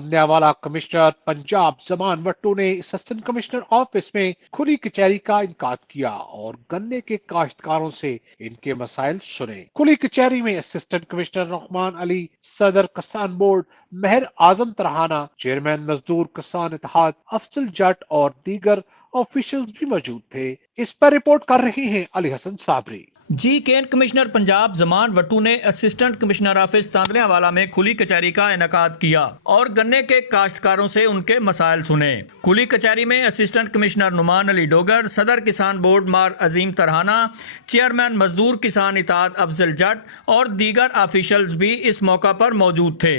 Tandlianwala commissioner Punjab Zaman Wattoo ने assistant commissioner office में खुली कचहरी का इनकाद किया और गन्ने के काश्तकारों से इनके मसाइल सुने। खुली कचहरी में असिस्टेंट कमिश्नर नोमान अली, सदर किसान बोर्ड मेहर आजम तरहाना, चेयरमैन मजदूर किसान इत्तेहाद अफजल जट और दीगर ऑफिशियल्स भी मौजूद थे। इस पर रिपोर्ट कर रहे हैं अली हसन साबरी। जी केंट कमिश्नर पंजाब जमान वट्टू ने असिस्टेंट कमिश्नर ऑफिस तांदलियावाला में खुली कचहरी का इनेकाद किया और गन्ने के काश्तकारों से उनके मसाइल सुने। खुली कचहरी में असिस्टेंट कमिश्नर नोमान अली डोगर, सदर किसान बोर्ड मार अजीम तरहाना, चेयरमैन मजदूर किसान इत्तेहाद अफजल जट और दीगर ऑफिशियल्स भी इस मौका पर मौजूद थे।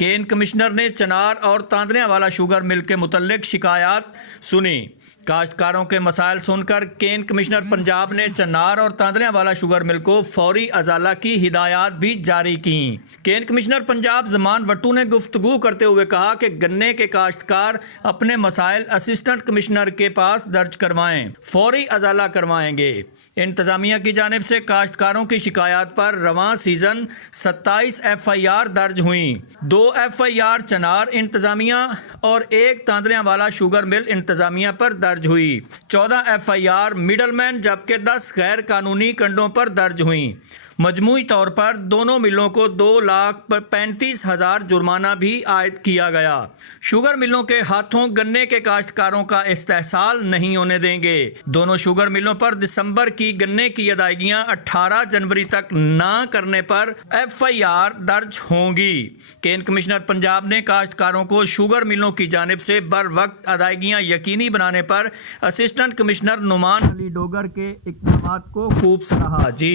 केंट कमिश्नर ने चनार और तांदलियावाला शुगर मिल के मुतल्लिक शिकायत सुनी। काश्तकारों के मसाइल सुनकर केन कमिश्नर पंजाब ने चनार और तांदलियावाला शुगर मिल को फौरी अजाला की हिदायत भी जारी की। केन कमिश्नर पंजाब जमान वट्टू ने गुफ्तगू करते हुए कहा कि गन्ने के काश्तकार अपने मसाइल असिस्टेंट कमिश्नर के पास दर्ज करवाएं, फौरी अजाला करवाएंगे। इंतजामिया की जानिब से काश्तकारों की शिकायत पर रवां सीजन 27 FIR दर्ज हुई। 2 FIR चनार इंतजामिया और 1 तांदलियावाला शुगर मिल इंतजामिया पर दर्ज हुई। 14 FIR मिडलमैन जबकि 10 गैर कानूनी कंडों पर दर्ज हुई। मजमूई तौर पर दोनों मिलों को 2,35,000 जुर्माना भी आयद किया गया। शुगर मिलों के हाथों गन्ने के काश्तकारों का इस्तेहसाल नहीं होने देंगे। दोनों शुगर मिलों पर दिसंबर की गन्ने की अदायगियां 18 जनवरी तक ना करने पर FIR दर्ज होंगी। केन कमिश्नर पंजाब ने काश्तकारों को शुगर मिलों की जानिब से बर वक्त अदायगियां यकीनी बनाने पर असिस्टेंट कमिश्नर नोमान अली डोगर के इक़दामात को खूब सराहा। जी।